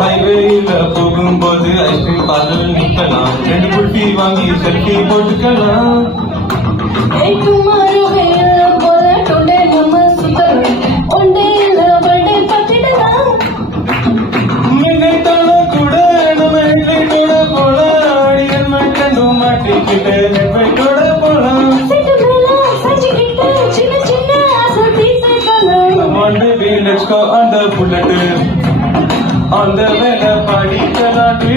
ஹைவேல போகும்போது ice cream parlour நிக்கலாம், 2 குல்ஃபி வாங்கி செல்ஃபி போட்டுக்கலாம். நினைத்தாலும் கூட நம்ம எல்லையோட போலாம், அடியல் மட்டும் மாட்டிக்கிட்டு நெட்வெட்டோட போலாம். Come on baby, let's go on the bullet. On the way, the party cannot be